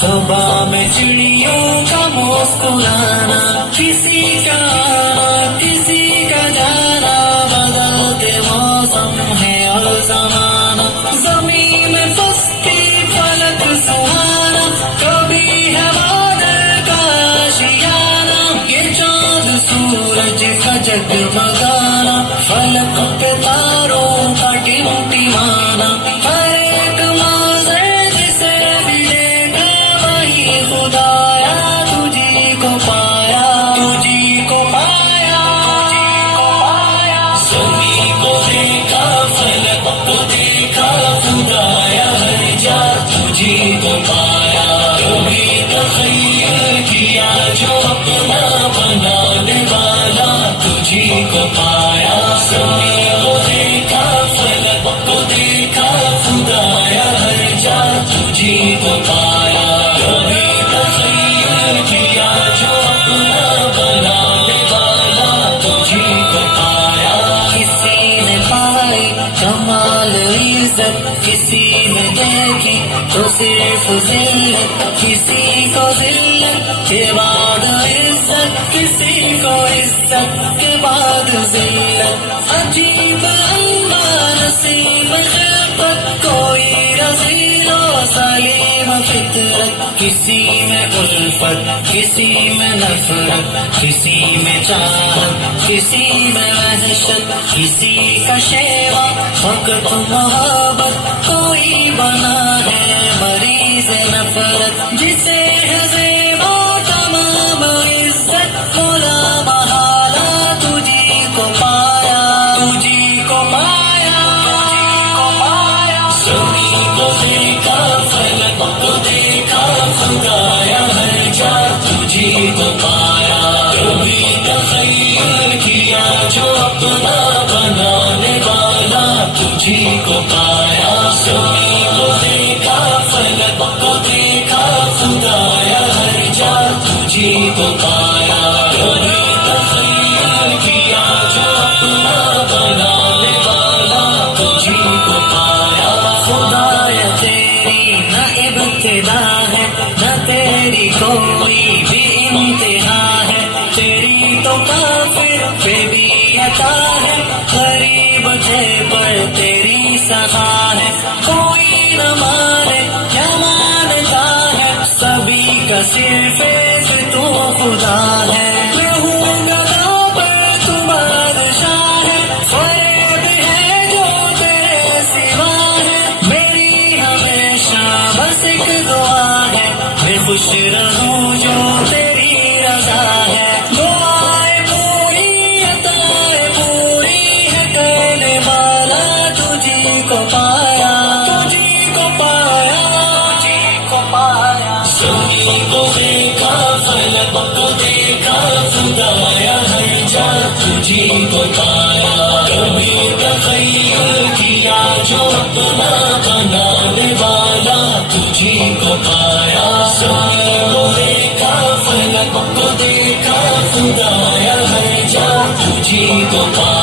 صبح میں چڑیوں کا مسکرانا، کسی کا آنا کسی کا جانا، بدلتے موسم ہے اور زمانہ، زمین میں پستی فلک سہانا، کبھی ہے بادل کا آشیانہ، یہ چاند سورج کا جگمگانا، فلک پہ تاروں کا ٹمٹمانا، ہر ایک منظر جسے بھی دیکھا وہی خدایا تجھی کو پایا، تجھی کو پایا، زمین کو دیکھا فلک کو دیکھا خدایا ہر جا تجھی کو پایا، کبھی تخیل کیا جو اپنا بنانے والا تجھی کو پایا، زمین کو دیکھا فلک کو دیکھا خدایا ہر جا تجھی کو پایا، کبھی تخیل کیا جو اپنا بنانے والا تجھی کو پایا، کسی نے پائی کمال عزت، کسی نے دیکھی تو صرف ذلت، کسی کو ذلت کے بعد عزت، کسی کو عزت کے بعد ذلت، عجیب اللہ نصیب خلقت، کوئی رذیل و سلیم فطرت، کسی میں الفت کسی میں نفرت، کسی میں چاہت کسی میں وحشت، کسی کا شیوا فقط محبت، کوئی بنا ہے مریض نفرت، جسے ہے زیبا تمام عزت، مولا محالہ تجھی کو پایا، تجھی کو پایا، زمین کو دیکھا فلک کو دیکھا خدایا ہر جا تجھی کو پایا، کبھی تخیل کیا جو اپنا بنانے والا تجھی کو پایا، زمین کو دیکھا فلک کو دیکھا خدایا ہر جا تجھی کو پایا، کبھی تخیل کیا جو اپنا بنانے والا تجھی کو پایا، خدایا تیری نہ ابتدا ہے نہ تیری کوئی بھی انتہا ہے، تیری تو کافر پہ بھی عطا ہے، غریب تھے پر تیری سخا ہے، کوئی نہ مانے کیا مانتا ہے، سبھی کا صرف ایک تو خدا ہے، میں ہوں گدا پر تو بادشاہ ہے، فریب ہے جو تیرے سوا ہے، میری ہمیشہ بس ایک دعا ہے، میں خوش رہوں جو تیری رضا ہے، دعائیں پوری عطائیں پوری ہے کرنے والا تجھی کو پایا، تجھی کو پایا، تجھی کو پایا، زمین کو دیکھا فلک کو دیکھا خدایا ہر جا تجھی کو پایا، کبھی تخیل کیا جو اپنا بنانے والا تجھی کو پایا، زمین کو دیکھا فلک کو دیکھا خدایا ہر جا تجھی کو پایا۔